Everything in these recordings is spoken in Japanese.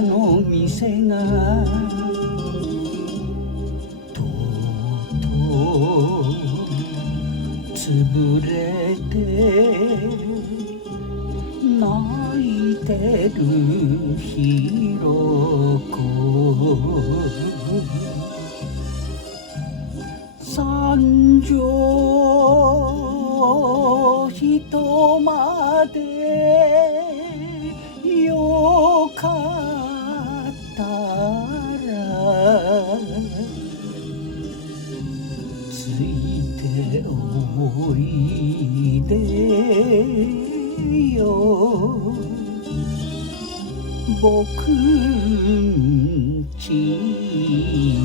の店がとうとう潰れて泣いてるひろこ三畳一間でよかったらついておいでよ僕んちに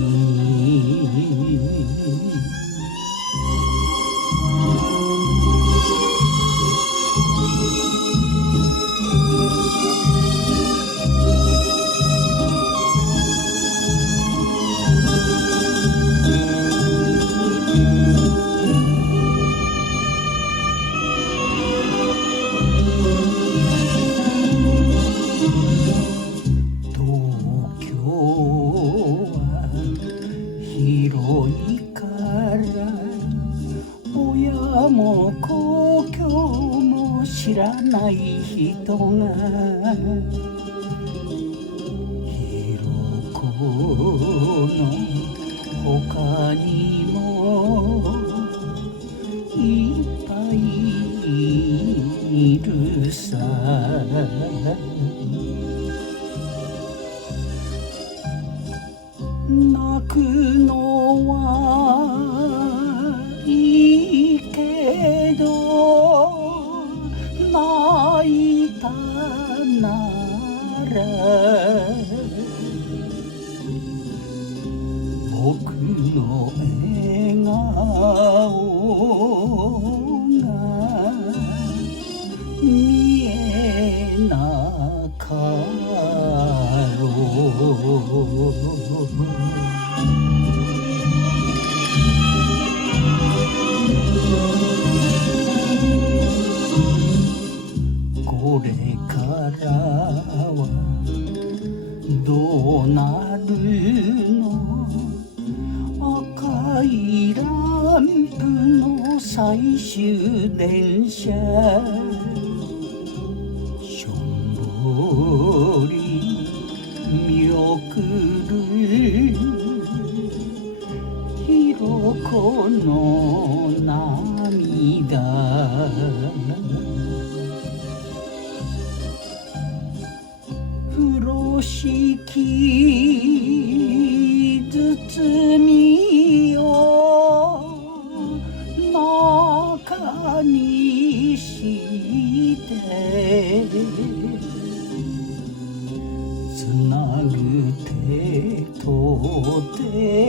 広いから親も故郷も知らない人がひろこの他にもいっぱいいるさ泣くのはいいけど泣いたなら僕の笑顔が見えなかろうこれからはどうなるの赤いランプの最終電車しょんぼり見送るひろこの涙風呂敷包みを中にしてつなぐ手と手